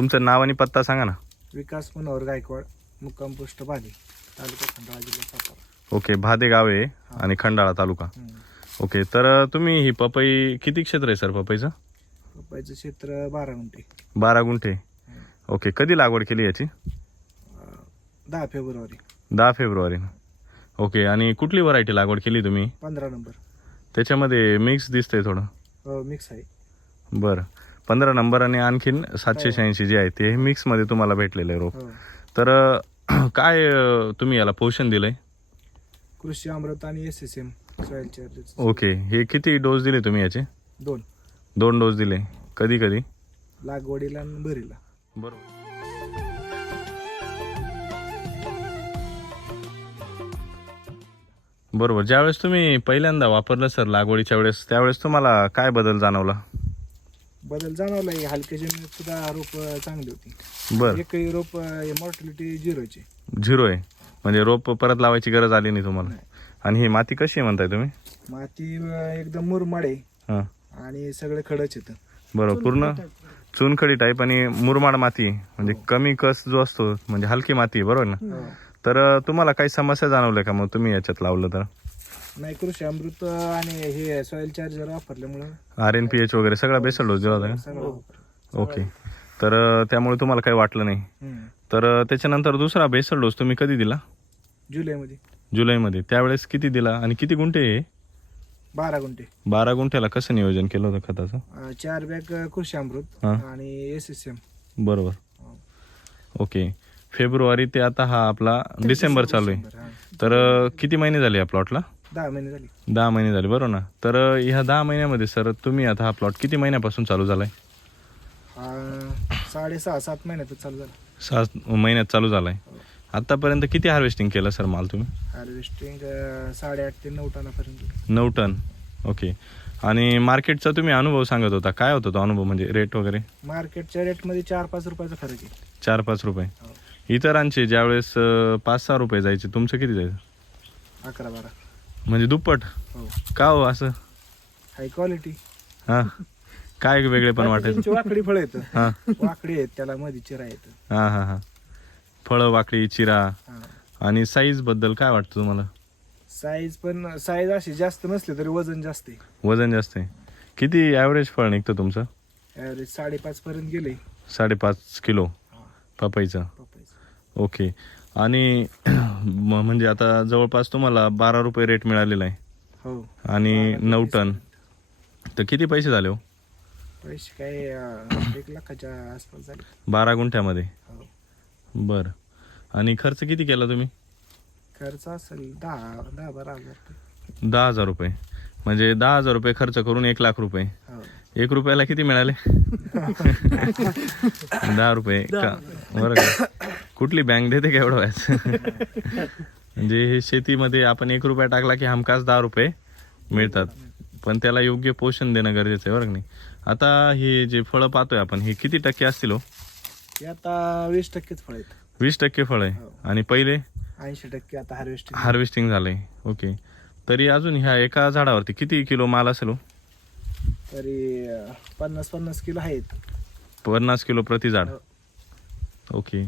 तुमचं नाव आणि पत्ता सांगा ना. विकास मनोहर गायकवाड, मुक्काम पोस्ट भादे, तालुका खंडाळा, जिल्हा सातारा. ओके, भादे गाव आहे आणि खंडाळा तालुका. ओके, तर तुम्ही ही पपई किती क्षेत्र आहे सर पपईचं? पपईचं क्षेत्र 12 गुंठे. 12 गुंठे. ओके, कधी लागवड केली याची? 10 फेब्रुवारी. 10 फेब्रुवारी. ओके, आणि कुठली व्हरायटी लागवड केली तुम्ही? 15 नंबर. त्याच्यामध्ये मिक्स दिसतंय थोडं. हो, मिक्स आहे. बरं, 15 नंबर आणि आणखीन 786 जे आहे ते मिक्समध्ये तुम्हाला भेटलेलं आहे रोप. हो. तर काय तुम्ही याला पोषण दिलंय? कृषी अमृत आणि SSM सॉइल चार्जेस. ओके, हे किती डोस दिले तुम्ही याचे? 2 डोस दिले. कधी कधी? लागवडीला आणि भरीला. बरोबर. बरोबर, ज्यावेळेस तुम्ही पहिल्यांदा वापरलं सर लागवडीच्या वेळेस, त्यावेळेस तुम्हाला काय बदल जाणवला? बदल जाणवला. हलक्या जमिनीत सुद्धा रोप चांगली होती. बरं. एकही रोप मॉर्टॅलिटी 0ची. 0 आहे, म्हणजे रोप परत लावायची गरज आली नाही तुम्हाला. आणि ही माती कशी आहे म्हणताय तुम्ही? माती एकदम मुरमाड आहे हां, आणि सगळे खडच येतं. बरोबर, पूर्ण चुनखडी टाईप आणि मुरमाड माती, म्हणजे कमी कस जो असतो, म्हणजे हलकी माती आहे, बरोबर ना? तर तुम्हाला काही समस्या जाणवल्या का मग तुम्ही याच्यात लावलं तर? नाही, कृषी अमृत आणि हे सॉइल चार्जर वापरल्यामुळं RNPH वगैरे सगळा बेसल डोस दिला होता का? सगळं. ओके, तर त्यामुळे तुम्हाला काही वाटलं नाही. तर त्याच्यानंतर दुसरा बेसल डोस तुम्ही कधी दिला? जुलैमध्ये. जुलैमध्ये. त्यावेळेस किती दिला आणि किती गुंठे आहे? 12 गुंठे. 12 गुंठ्याला कसं नियोजन केलं होतं खताचं? 4 बॅग कृषी अमृत हां. आणि SSM. बरोबर. ओके, फेब्रुवारी ते आता हा आपला डिसेंबर चालू आहे. हां. तर किती महिने झाले या प्लॉटला? 10 महिने झाले. 10 महिने झाले, बरोबर ना? तर ह्या 10 महिन्यामध्ये सर तुम्ही आता हा प्लॉट किती महिन्यापासून चालू झालाय? 6.5-7 महिन्यातच चालू झालं. 7 महिन्यात चालू झालाय. आतापर्यंत किती हार्वेस्टिंग केलं सर माल तुम्ही? हार्वेस्टिंग 8.5 ते 9 टनापर्यंत. 9 टन. ओके, आणि मार्केटचा तुम्ही अनुभव सांगत होता, काय होता तो अनुभव, म्हणजे रेट वगैरे? मार्केटच्या रेटमध्ये 4-5 रुपयाचा फरक आहे. 4-5 रुपये. हो. इतरांचे ज्यावेळेस 5-6 रुपये जायचे, तुमचं किती जायचं? 11-12. म्हणजे दुप्पट. हो. का हो असं? High quality. हां, काय वेगळे पण वाटायचं? त्यांची वाकडी फळं येतं. हां वाकडी आहेत, त्याला मध्ये चिरा येतं. हां हां हां, फळं वाकडी, चिरा. हां. आणि साईज बद्दल काय वाटतं तुम्हाला? साईज अशी जास्त नसली तरी वजन जास्त आहे. वजन जास्त आहे. किती ॲव्हरेज फळ निघतं तुमचं? ॲव्हरेज 5.5 पर्यंत गेले. 5.5 किलो पपईचं. ओके, आणि म्हणजे आता जवळपास तुम्हाला 12 रुपये रेट मिळालेला आहे. हो. आणि 9 टन, तर किती पैसे झाले हो? पैसे काय 1 लाखाच्या आसपास झाले. 12 गुंठ्यामध्ये. हो. बरं, आणि खर्च किती केला तुम्ही? खर्च असेल 10-12 हजार. 10,000 रुपये. म्हणजे 10,000 रुपये खर्च करून 1 लाख रुपये. हो. 1 रुपयाला किती मिळाले? 10 रुपये का? बरं का? कुठली बँक देते का एवढं व्याज? म्हणजे हे शेतीमध्ये आपण 1 रुपया टाकला की हमखास 10 रुपये मिळतात, पण त्याला योग्य पोषण देणं गरजेचं आहे, बरं का नाही? आता हे जे फळं पाहतोय आपण, हे किती टक्के असतील हो? ते आता 20%च फळ आहेत. 20% फळ आहे. हो. आणि पहिले 80% आता हार्वेस्टिंग झालंय. ओके, तरी अजून ह्या एका झाडावरती किती किलो माल असेल हो? तरी 50 किलो आहेत. 50 किलो प्रति झाड. हो. ओके,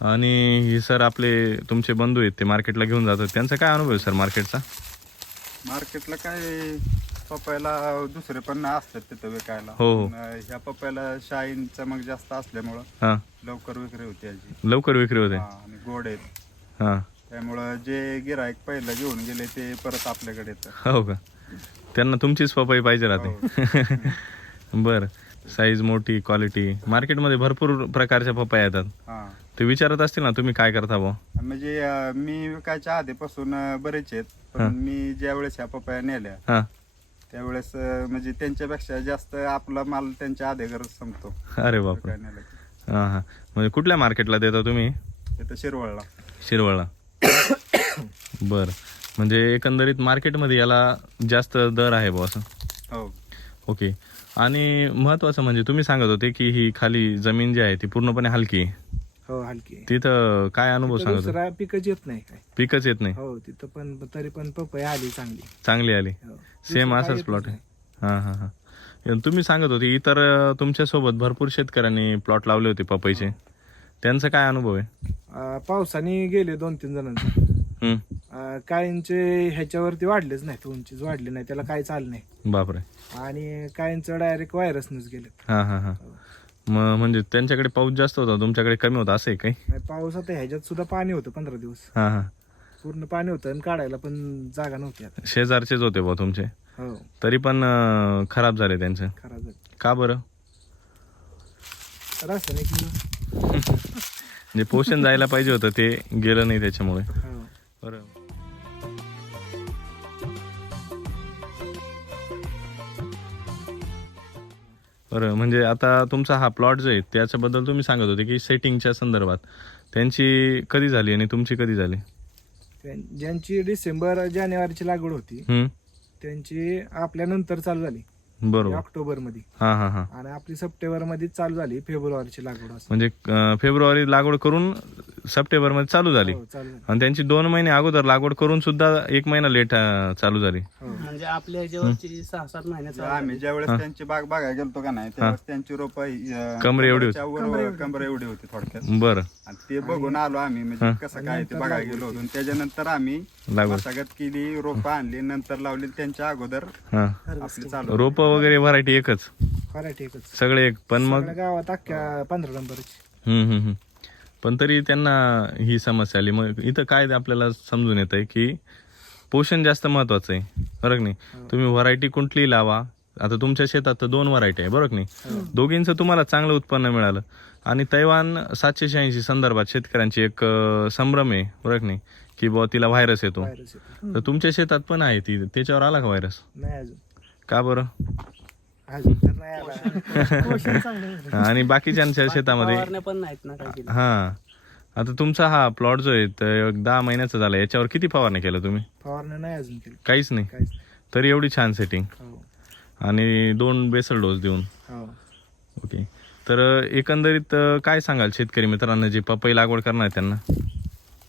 आणि हे सर आपले तुमचे बंधू आहेत, ते मार्केटला घेऊन जातात, त्यांचा काय अनुभव आहे सर मार्केटचा? मार्केटला काय पपईला दुसरे पण असतात तिथं विकायला. हो, हो. पण ह्या पपईला शाईनचा मग जास्त असल्यामुळं हां, लवकर विक्री होते याची. लवकर विक्री होते. आणि गोड आहेत, हां, त्यामुळं जे गिराईक पहिलं घेऊन गेले ते परत आपल्याकडे येतं. हो का? त्यांना तुमचीच पपई पाहिजे हो. राहते. बरं, साईज मोठी, क्वालिटी. मार्केटमध्ये भरपूर प्रकारच्या पपया येतात. हा, ते विचारत असतील ना तुम्ही काय करता बुवा? म्हणजे मी विकायच्या आधीपासून बरेच आहेत, पण मी ज्या वेळेस ह्या पपया नेल्या हां, त्यावेळेस म्हणजे त्यांच्यापेक्षा जास्त आपला माल त्यांच्या आधीवर संपतो. अरे बापरे. विकायला नेला की. हां हां, म्हणजे कुठल्या मार्केटला देता तुम्ही? तिथं शिरवळला. शिरवळला. बरं, म्हणजे एकंदरीत मार्केटमध्ये याला जास्त दर आहे बुवा असं? हो. ओके, आणि महत्त्वाचं म्हणजे तुम्ही सांगत होते की ही खाली जमीन जी आहे ती पूर्णपणे हलकी आहे. हो, हलकी आहे. तिथं काय अनुभव तिथं सांगत होते? दुसरा पिकच येत नाही काय. पिकच येत नाही. हो, तिथं पण तरी पण पपई आली चांगली. चांगली आली. हो. सेम दुसरं असाच काय प्लॉट येतच आहे. हां हां हां, तुम्ही सांगत होते इतर तुमच्यासोबत भरपूर शेतकऱ्यांनी प्लॉट लावले होते पपईचे, त्यांचा काय अनुभव आहे? पावसाने गेले 2-3 जणांचे. हम्म. काहींचे ह्याच्यावरती वाढलेच नाहीत, उंचीच वाढली नाही, त्याला काही चाल नाही. बापरे. आणि काहींचं डायरेक्ट व्हायरसनच गेलेत. हा हा हा. मग म्हणजे त्यांच्याकडे पाऊस जास्त होता, तुमच्याकडे कमी होता असं आहे काही? नाही, पाऊस आता ह्याच्यात सुद्धा पाणी होतं 15 दिवस. हा हा. पूर्ण पाणी होतं आणि काढायला पण जागा नव्हती आता. शेजारचेच होते बा तुमचे, हो, तरी पण खराब झाले त्यांचं. खराब झालं. का बरं? रासायनिक. म्हणजे पोषण जायला पाहिजे होतं ते गेलं नाही त्याच्यामुळे. हो. बरं. बरं, म्हणजे आता तुमचा हा प्लॉट जो आहे त्याच्याबद्दल तुम्ही सांगत होते की सेटिंगच्या संदर्भात त्यांची कधी झाली आणि तुमची कधी झाली? ज्यांची डिसेंबर-जानेवारीची लागवड होती हम्म. त्यांची आपल्यानंतर चालू झाली बरोबर. ऑक्टोबर मध्ये, हा हा हा. आणि आपली सप्टेंबर मध्ये चालू झाली फेब्रुवारीची लागवड. असं. म्हणजे फेब्रुवारी लागवड करून सप्टेंबर मध्ये चालू झाली, हो, चालू झाली. आणि त्यांची 2 महिने अगोदर लागवड करून सुद्धा 1 महिना लेट चालू झाली. हो. म्हणजे आपल्या ह्याच्यावरची 6-7 महिन्याचा आम्ही ज्यावेळेस त्यांची बाग बघायला गेलतो का नाही, त्यावेळेस त्यांची रोप कमरे एवढी होती. कमरे एवढी होती थोडक्यात. बरं. आणि ते बघून आलो आम्ही, म्हणजे कसं काय ते बघायला गेलो होतो. आणि त्याच्यानंतर आम्ही लागवड. मशागत केली, रोप आणली, नंतर लावली. त्यांच्या अगोदर हा. आपली चालू. रोप वगैरे व्हरायटी एकच, व्हरायटी एकच. सगळे एक, पण मग सगळ्या गावात अख्ख्या 15 नंबरची. हम्म. पण तरी त्यांना ही समस्या आली. मग इथं काय आपल्याला समजून येत आहे की पोषण जास्त महत्वाचं आहे, बरं की नाही? तुम्ही व्हरायटी कुठलीही लावा, आता तुमच्या शेतात तर 2 व्हरायटी आहे, बरं की नाही? दोघींचं तुम्हाला चांगलं उत्पन्न मिळालं. आणि तैवान 786 संदर्भात शेतकऱ्यांची एक संभ्रम आहे, बरं की नाही, की बुवा तिला व्हायरस येतो. व्हायरस येतो. तर तुमच्या शेतात पण आहे ती, त्याच्यावर आला का व्हायरस? नाही अजून. का बरं? अजून तर नाही आला. आणि बाकीच्यांच्या शेतामध्ये फवारण्या पण नाहीत ना काही केल्या. हा. आता तुमचा हा प्लॉट जो आहे तर 10 महिन्याचा झाला, याच्यावर किती फवारणी केलं तुम्ही? फवारणी नाही अजून केली. काहीच नाही. काहीच नाही. तरी एवढी छान सेटिंग, हो. आणि 2 बेसल डोस देऊन. हो. ओके. तर एकंदरीत काय सांगाल शेतकरी मित्रांना जे पपई लागवड करणार आहे त्यांना?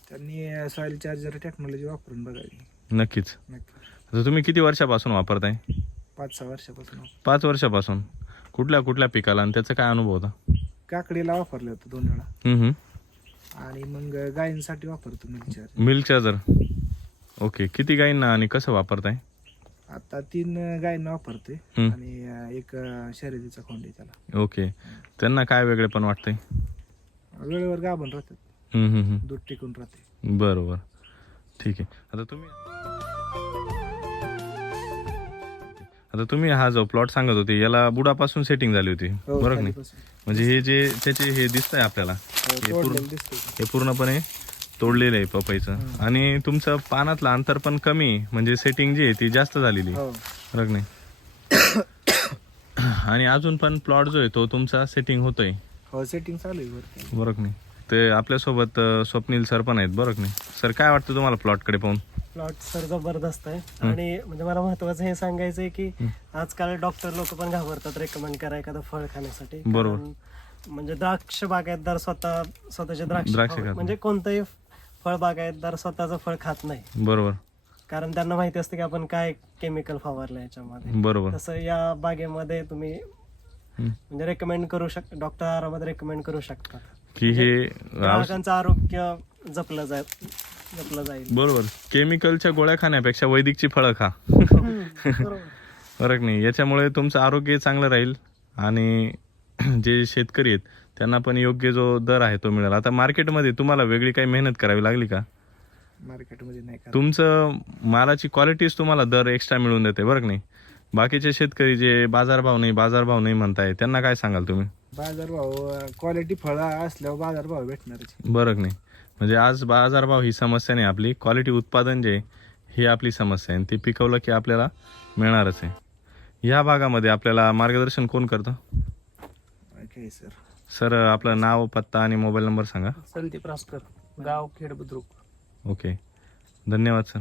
त्यांनी सॉइल चार्जर टेक्नॉलॉजी वापरून बघावी. नक्कीच. नक्की. आता तुम्ही किती वर्षापासून वापरताय? 5-6 वर्षापासून. 5 वर्षापासून. कुठल्या पिकाला, आणि त्याचा काय अनुभव होता? काकडीला वापरलं होतं 2 वेळा, हम्म. आणि मग गायींसाठी वापरतो milk charger. Milk charger. Okay. किती गायींना आणि कसं वापरताय? आता 3 गायींना वापरते, हम्म. आणि एक शर्यतीचा खोंड आहे त्याला. ओके. त्यांना काय वेगळे पण वाटतंय? वेळेवर गाभण राहतात, हम्म. दूध टिकून राहते. बरोबर. ठीक आहे. आता तुम्ही हा जो प्लॉट सांगत होते याला बुडापासून सेटिंग झाली होती, हो, बरोबर की नाही? खालीपासून. म्हणजे हे जे त्याचे हे दिसतंय आपल्याला, हो, हे तोडलेलं दिसतंय. हे पूर्णपणे तोडलेलं आहे पपईचं. आणि तुमचं पानातलं अंतर पण कमी आहे, म्हणजे सेटिंग जी आहे ती जास्त झालेली आहे, हो. बरोबर की नाही? आणि अजून पण प्लॉट जो आहे तो तुमचा सेटिंग होतोय, हो, सेटिंग चालू आहे वरती. बरोबर की नाही? ते आपल्यासोबत स्वप्नील सर पण आहेत, बरोबर की नाही? सर, काय वाटतं तुम्हाला प्लॉटकडे पाहून? प्लॉट सर जबरदस्त आहे. आणि म्हणजे मला महत्वाचं हे सांगायचं आहे की आजकाल डॉक्टर लोक पण घाबरतात रेकमेंड करा एखादं फळ खाण्यासाठी. बरोबर. कारण म्हणजे द्राक्ष बागायतदार स्वतःचे द्राक्ष द्राक्ष खात म्हणजे कोणताही फळ बागायतदार स्वतःचं फळ खात नाही, बरोबर. कारण त्यांना माहिती असतं की आपण काय केमिकल फवारलं याच्यामध्ये. बरोबर. तसं या बागेमध्ये तुम्ही म्हणजे रेकमेंड करू शकता, डॉक्टर आरामात रेकमेंड करू शकतात की हे ग्राहकांचं आरोग्य जपलं जाईल. बरोबर. केमिकलच्या गोळ्या खाण्यापेक्षा वैदिकची फळं खा, बरोबर. बरं की नाही? याच्यामुळे तुमचं आरोग्य चांगलं राहील, आणि जे शेतकरी आहेत त्यांना पण योग्य जो दर आहे तो मिळेल. आता मार्केटमध्ये तुम्हाला वेगळी काही मेहनत करावी लागली का? मार्केटमध्ये नाही का. तुमचं मालाची क्वालिटीच तुम्हाला दर एक्स्ट्रा मिळून देते, बरं की नाही? बाकीचे शेतकरी जे बाजारभाव नाही म्हणताय त्यांना काय सांगाल तुम्ही? बाजारभाव, क्वालिटी फळं असल्यावर बाजारभाव भेटणारच. बरं की नाही? म्हणजे आज बाजारभाव ही समस्या नाही, आपली क्वालिटी उत्पादन जे ही आपली समस्या आहे, आणि ते पिकवलं की आपल्याला मिळणारच आहे. ह्या भागामध्ये आपल्याला मार्गदर्शन कोण करतं? काय सर? सर, आपलं नाव, पत्ता आणि मोबाईल नंबर सांगा. संदीप रासकर, गाव खेड बुद्रुक. ओके. धन्यवाद सर.